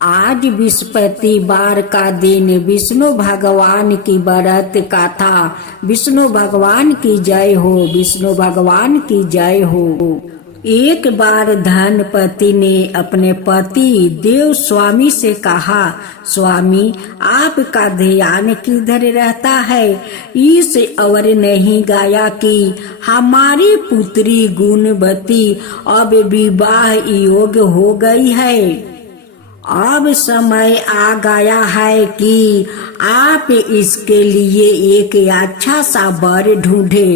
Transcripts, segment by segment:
आज बृहस्पतिवार का दिन विष्णु भगवान की व्रत का था। विष्णु भगवान की जय हो, विष्णु भगवान की जय हो। एक बार धनपति ने अपने पति देव स्वामी से कहा, स्वामी आपका ध्यान किधर रहता है? इस अवर नहीं गाया कि हमारी पुत्री गुणवती अब विवाह योग हो गई है। अब समय आ गया है कि आप इसके लिए एक अच्छा सा वर ढूंढे।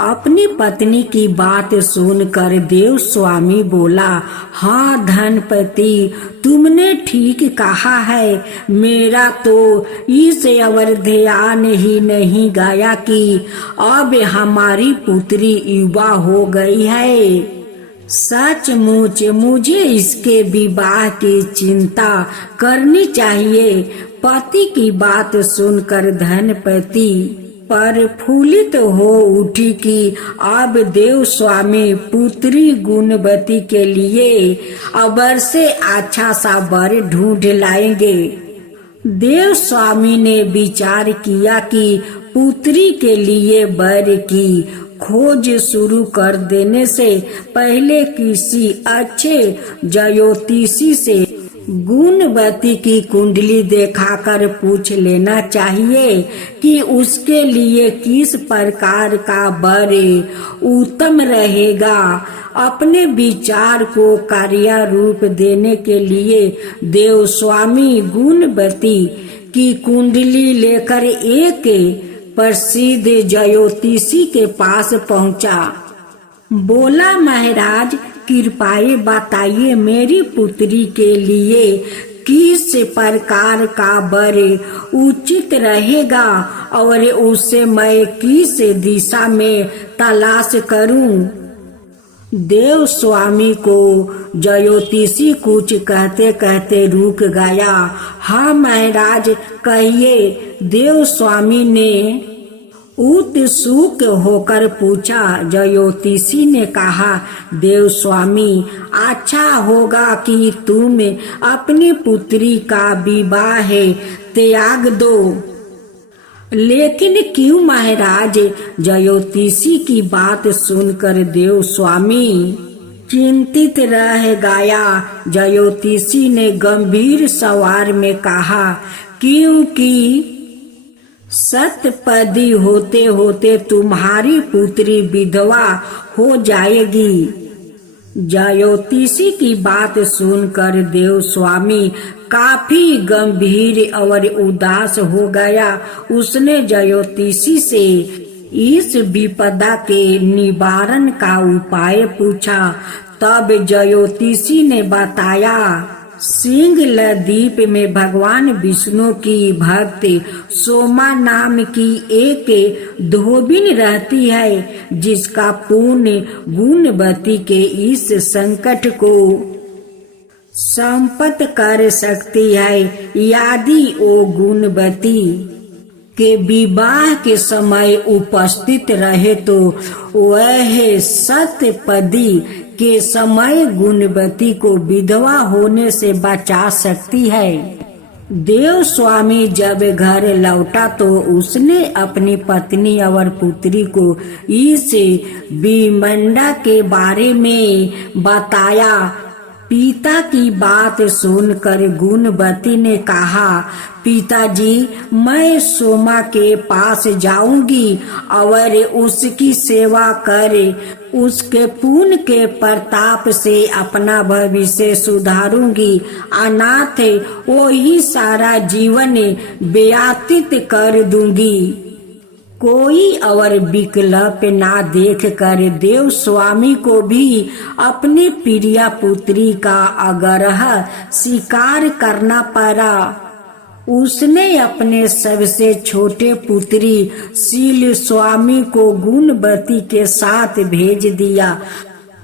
अपनी पत्नी की बात सुनकर देव स्वामी बोला, हाँ धनपति, तुमने ठीक कहा है। मेरा तो इस अवर ध्यान ही नहीं गया कि अब हमारी पुत्री युवा हो गई है। सचमुच मुझे इसके विवाह की चिंता करनी चाहिए। पति की बात सुनकर धनपति प्रफुल्लित हो उठी कि अब देव स्वामी पुत्री गुणवती के लिए अवर से अच्छा सा वर ढूंढ लाएंगे। देव स्वामी ने विचार किया कि पुत्री के लिए वर की खोज शुरू कर देने से पहले किसी अच्छे ज्योतिषी से गुणवती की कुंडली दिखाकर पूछ लेना चाहिए कि उसके लिए किस प्रकार का वर उत्तम रहेगा। अपने विचार को कार्य रूप देने के लिए देव स्वामी गुणवती की कुंडली लेकर एक प्रसिद्ध ज्योतिषी के पास पहुंचा। बोला, महाराज कृपया बताइए मेरी पुत्री के लिए किस प्रकार का वर उचित रहेगा और उसे मैं किस दिशा में तलाश करूं। देव स्वामी को ज्योतिषी कुछ कहते कहते रुक गया। हाँ महाराज कहिए, देव स्वामी ने उत्सुक होकर पूछा। ज्योतिषी ने कहा, देव स्वामी अच्छा होगा कि तुम अपनी पुत्री का विवाह त्याग दो। लेकिन क्यों महाराज? ज्योतिषी की बात सुनकर देव स्वामी चिंतित रह गया। ज्योतिषी ने गंभीर स्वर में कहा, क्योंकि सतपदी होते होते तुम्हारी पुत्री विधवा हो जाएगी। ज्योतिषी की बात सुनकर देव स्वामी काफी गंभीर और उदास हो गया। उसने ज्योतिषी से इस विपदा के निवारण का उपाय पूछा। तब ज्योतिषी ने बताया, सिंहलद्वीप में भगवान विष्णु की भक्त सोमा नाम की एक धोबिन रहती है, जिसका पुण्य गुणवती के इस संकट को संपत्त कर सकती है। यदि वो गुणवती के विवाह के समय उपस्थित रहे तो वह सतपदी के समय गुणवती को विधवा होने से बचा सकती है। देव स्वामी जब घर लौटा तो उसने अपनी पत्नी और पुत्री को इस विमंडा के बारे में बताया। पिता की बात सुनकर गुणवती ने कहा, पिताजी मैं सोमा के पास जाऊंगी और उसकी सेवा कर उसके पुण्य के प्रताप से अपना भविष्य सुधारूंगी। अनाथ वो ही सारा जीवन व्यतीत कर दूंगी। कोई और विकल्प ना देख कर देव स्वामी को भी अपनी प्रिय पुत्री का आग्रह स्वीकार करना पड़ा। उसने अपने सबसे छोटे पुत्री शील स्वामी को गुणवती के साथ भेज दिया।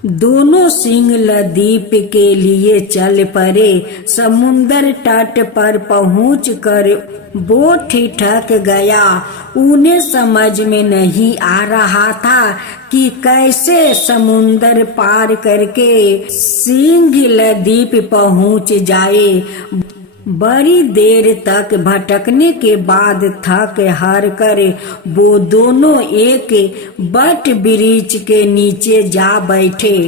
दोनों सिंगल द्वीप के लिए चल पड़े। समुन्दर तट पर पहुँच कर वो ठिठक गया। उन्हें समझ में नहीं आ रहा था कि कैसे समुन्दर पार करके सिंगल द्वीप पहुँच जाए। बड़ी देर तक भटकने के बाद थक हार कर वो दोनों एक बट वृक्ष के नीचे जा बैठे।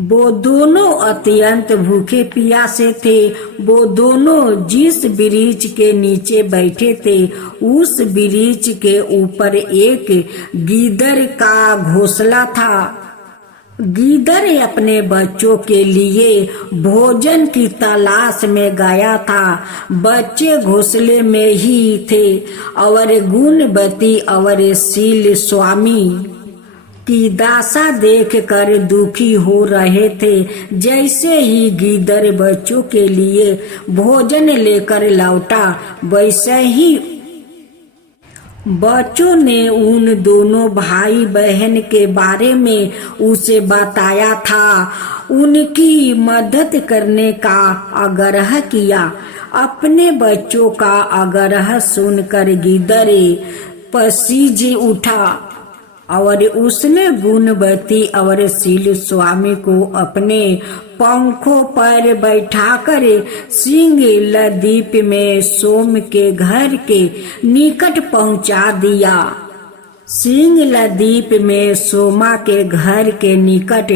वो दोनों अत्यंत भूखे प्यासे थे। वो दोनों जिस वृक्ष के नीचे बैठे थे उस वृक्ष के ऊपर एक गीदड़ का घोंसला था। गीदड़ अपने बच्चों के लिए भोजन की तलाश में गया था। बच्चे घोंसले में ही थे और गुणवती और शील स्वामी की दशा देखकर दुखी हो रहे थे। जैसे ही गीदड़ बच्चों के लिए भोजन लेकर लौटा वैसे ही बच्चों ने उन दोनों भाई बहन के बारे में उसे बताया था। उनकी मदद करने का आग्रह किया। अपने बच्चों का आग्रह सुनकर गीदड़ पसीज उठा और उसने गुणवती और शील स्वामी को अपने पंखों पर बैठाकर सिंगल द्वीप में सोम के घर के निकट पहुंचा दिया। सिंगल द्वीप में सोमा के घर के निकट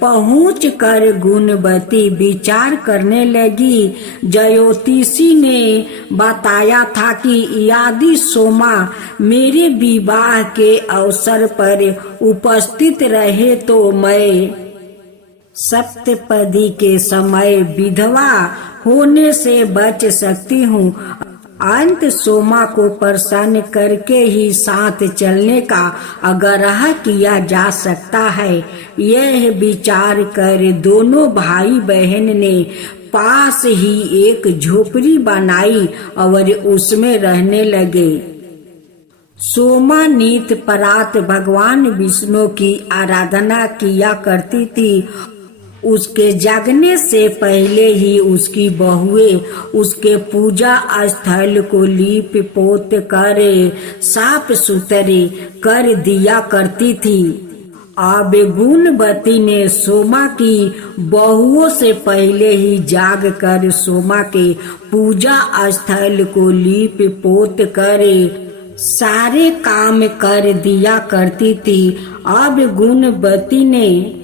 पहुंचकर गुणवती विचार करने लगी। ज्योतिषी ने बताया था कि यदि सोमा मेरे विवाह के अवसर पर उपस्थित रहे तो मैं सप्तपदी के समय विधवा होने से बच सकती हूँ। अंत सोमा को प्रसन्न करके ही साथ चलने का आग्रह किया जा सकता है। यह विचार कर दोनों भाई बहन ने पास ही एक झोपड़ी बनाई और उसमें रहने लगे। सोमा नित प्रात भगवान विष्णु की आराधना किया करती थी। उसके जागने से पहले ही उसकी बहुएं उसके पूजा स्थल को लीप पोत कर साफ सुथरे कर दिया करती थी। अब गुणवती ने सोमा की बहुओं से पहले ही जाग कर सोमा के पूजा स्थल को लीप पोत कर सारे काम कर दिया करती थी। अब गुणवती ने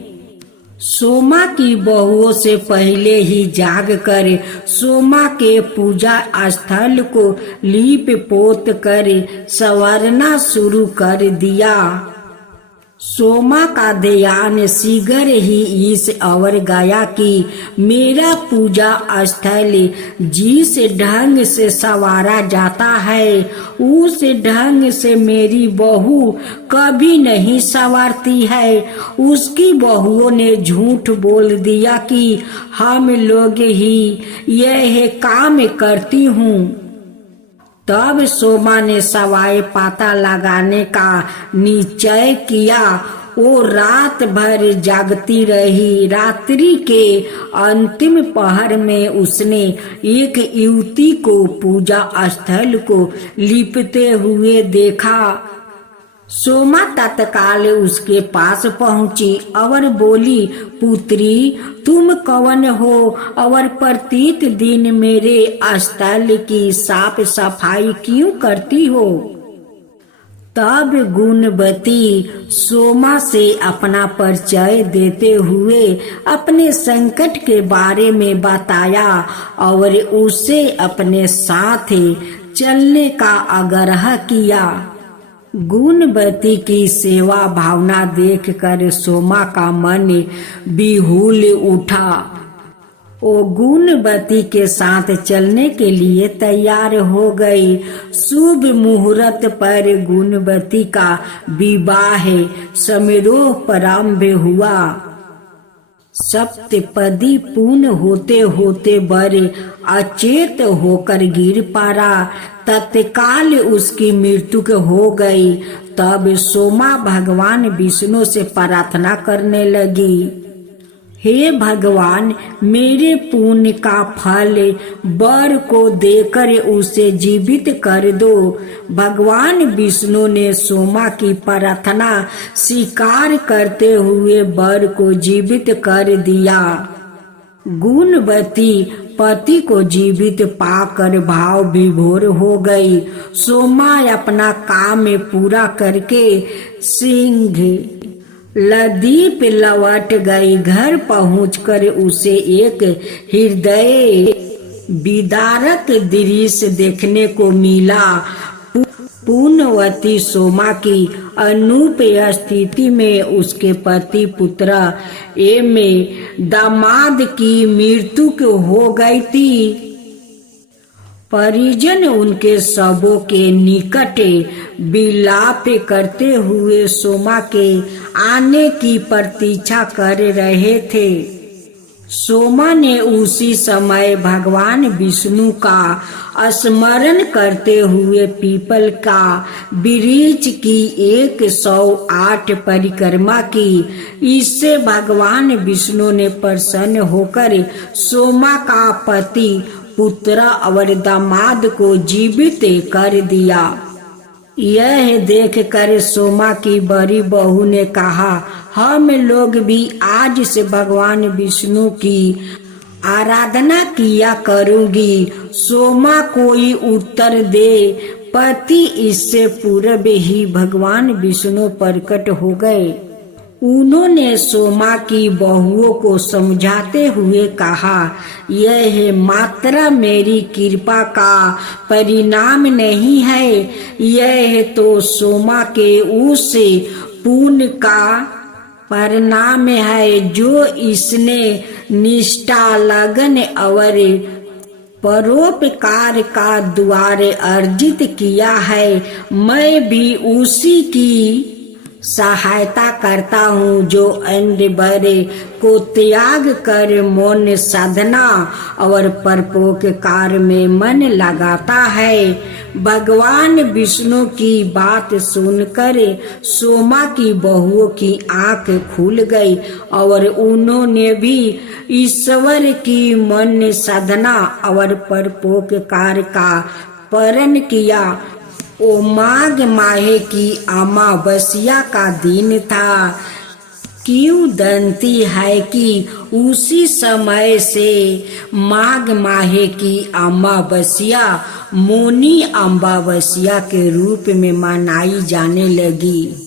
सोमा की बहुओं से पहले ही जाग कर सोमा के पूजा स्थल को लीप पोत कर संवारना शुरू कर दिया। सोमा का ध्यान शीघ्र ही इस ओर गया कि मेरा पूजा स्थल जिस ढंग से संवारा जाता है उस ढंग से मेरी बहू कभी नहीं संवारती है। उसकी बहुओं ने झूठ बोल दिया कि हम लोग ही यह काम करती हूँ। तब सोमा ने सवाए पाता लगाने का निश्चय किया। वो रात भर जागती रही। रात्रि के अंतिम पहर में उसने एक युवती को पूजा स्थल को लिपते हुए देखा। सोमा तत्काल उसके पास पहुंची और बोली, पुत्री तुम कौन हो और प्रत्येक दिन मेरे स्थल की साफ सफाई क्यों करती हो? तब गुणवती सोमा से अपना परिचय देते हुए अपने संकट के बारे में बताया और उसे अपने साथ चलने का आग्रह किया। गुणवती की सेवा भावना देखकर सोमा का मन बिहुल उठा। वो गुणवती के साथ चलने के लिए तैयार हो गई। शुभ मुहूर्त पर गुणवती का विवाह समारोह प्रारंभ हुआ। सप्तपदी पूर्ण होते होते वर अचेत होकर गिर पड़ा। तत्काल उसकी मृत्यु हो गई। तब सोमा भगवान विष्णु से प्रार्थना करने लगी, हे भगवान, मेरे पुण्य का फल वर को देकर उसे जीवित कर दो। भगवान विष्णु ने सोमा की प्रार्थना स्वीकार करते हुए वर को जीवित कर दिया। गुणवती पति को जीवित पाकर भाव विभोर हो गई। सोमा अपना काम पूरा करके सिंह लदीप लौट गई। घर पहुंचकर उसे एक हृदय विदारक दृश्य देखने को मिला। पुण्यवती सोमा की अनूप स्थिति में उसके पति पुत्र एवं दामाद की मृत्यु हो गई थी। परिजन उनके शवों के निकट विलाप करते हुए सोमा के आने की प्रतीक्षा कर रहे थे। सोमा ने उसी समय भगवान विष्णु का स्मरण करते हुए पीपल का वृक्ष की 108 परिक्रमा की। इससे भगवान विष्णु ने प्रसन्न होकर सोमा का पति पुत्र और दामाद को जीवित कर दिया। यह देखकर सोमा की बड़ी बहू ने कहा, हम लोग भी आज से भगवान विष्णु की आराधना किया करूंगी। सोमा कोई उत्तर दे पति इससे पूर्व ही भगवान विष्णु प्रकट हो गए। उन्होंने सोमा की बहुओं को समझाते हुए कहा, यह मात्र मेरी कृपा का परिणाम नहीं है, यह तो सोमा के उस पुण्य का परिणाम है जो इसने निष्ठा, लगन और परोपकार का द्वारा अर्जित किया है। मैं भी उसी की सहायता करता हूँ जो अन्य बड़े को त्याग कर मौन साधना और परोपकार में मन लगाता है। भगवान विष्णु की बात सुनकर सोमा की बहुओं की आंख खुल गई और उन्होंने भी ईश्वर की मन साधना और परोपकार का पालन किया। ओ माघ माह की अमावस्या का दिन था। किंवदंती है कि उसी समय से माघ माह की अमावस्या मौनी अमावस्या के रूप में मनाई जाने लगी।